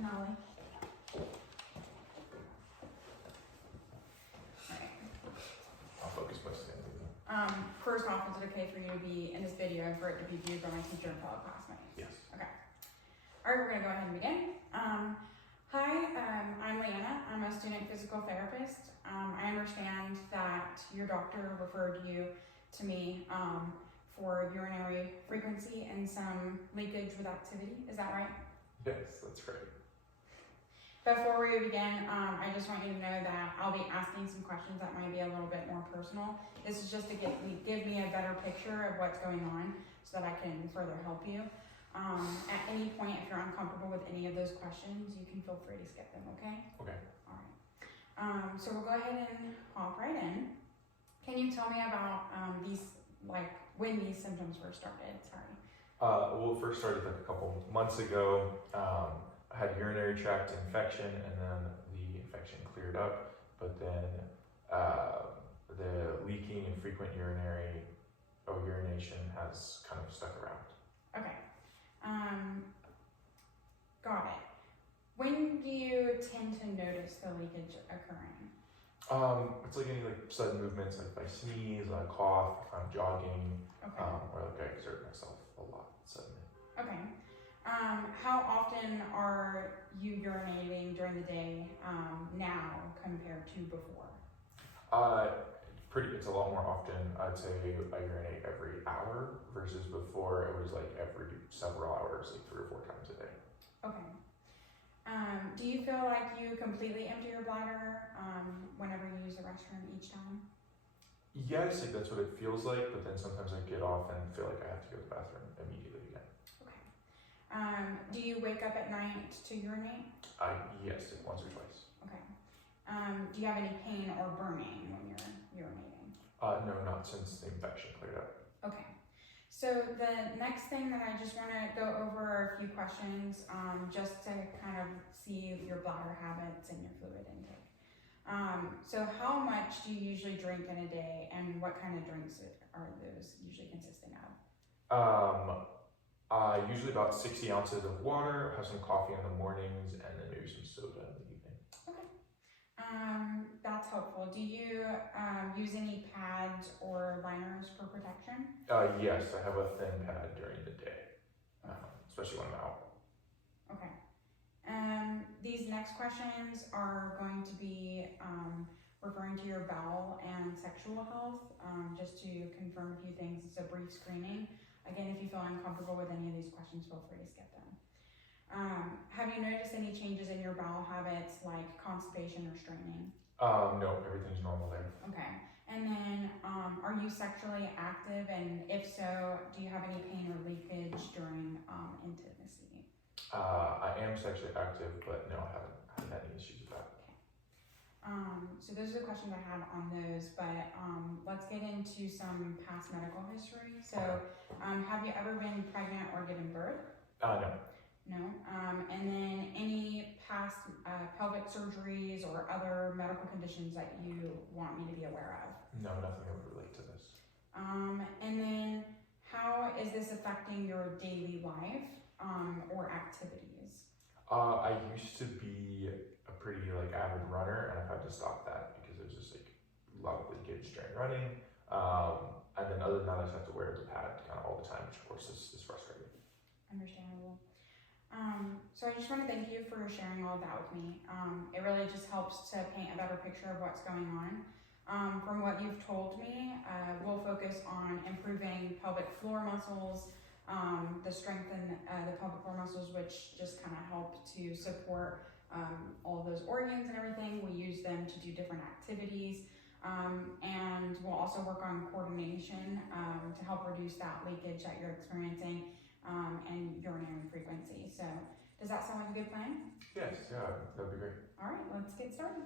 Molly. I'll focus most of it. First off, is it okay for you to be in this video and for it to be viewed by my teacher and fellow classmates? Yes. Okay. All right, we're gonna go ahead and begin. Hi, I'm Leanna. I'm a student physical therapist. I understand that your doctor referred you to me for urinary frequency and some leakage with activity. Is that right? Yes, that's right. Before we begin, I just want you to know that I'll be asking some questions that might be a little bit more personal. This is just to give me a better picture of what's going on so that I can further help you. At any point, if you're uncomfortable with any of those questions, you can feel free to skip them, okay? Okay. All right. So we'll go ahead and hop right in. Can you tell me about when these symptoms first started? Sorry. Well, it first started like a couple months ago. I had a urinary tract infection, and then the infection cleared up, but then the leaking and frequent urination has kind of stuck around. Okay. Got it. When do you tend to notice the leakage occurring? It's like any sudden movements, like if I sneeze, I cough, if I'm jogging, Okay. or like I exert myself a lot suddenly. Okay. How often are you urinating during the day now compared to before? It's a lot more often. I'd say I urinate every hour versus before it was like every several hours, like 3 or 4 times a day. Okay. Do you feel like you completely empty your bladder whenever you use the restroom each time? Yes, like that's what it feels like, but then sometimes I get off and feel like I have to go to the bathroom immediately again. Okay. Do you wake up at night to urinate? Yes, like once or twice. Okay. Do you have any pain or burning when you're urinating? No, not since the infection cleared up. Okay. So the next thing that I just want to go over are a few questions just to kind of see your bladder habits and your fluid intake. So how much do you usually drink in a day, and what kind of drinks are those usually consisting of? Usually about 60 ounces of water, have some coffee in the mornings, and then maybe some soda in the evening. Okay. That's helpful. Do you use any pads or liners for protection? Yes, I have a thin pad during the day, especially when I'm out. Okay. These next questions are going to be referring to your bowel and sexual health. Just to confirm a few things, it's a brief screening. Again, if you feel uncomfortable with any of these questions, feel free to skip them. Have you noticed any changes in your bowel habits like constipation or straining? No, everything's normal there. Okay. And then, are you sexually active? And if so, do you have any pain or leakage during intimacy? I am sexually active, but no, I haven't had any issues with that. Okay. So those are the questions I had on those, but let's get into some past medical history. So, have you ever been pregnant or given birth? No. No. And then any past pelvic surgeries or other medical conditions that you want me to be aware of? No, nothing that would relate to this. And then how is this affecting your daily life or activities? I used to be a pretty avid runner, and I've had to stop that because there's just a lot of leakage during running. And then other than that, I just have to wear the pad kind of all the time, which of course is frustrating. Understandable. So I just want to thank you for sharing all of that with me. It really just helps to paint a better picture of what's going on. From what you've told me, we'll focus on improving pelvic floor muscles, the strength in the pelvic floor muscles, which just kind of help to support all of those organs and everything. We use them to do different activities. And we'll also work on coordination to help reduce that leakage that you're experiencing and urinary frequency. So does that sound like a good plan? Yes, yeah, that'd be great. All right, let's get started.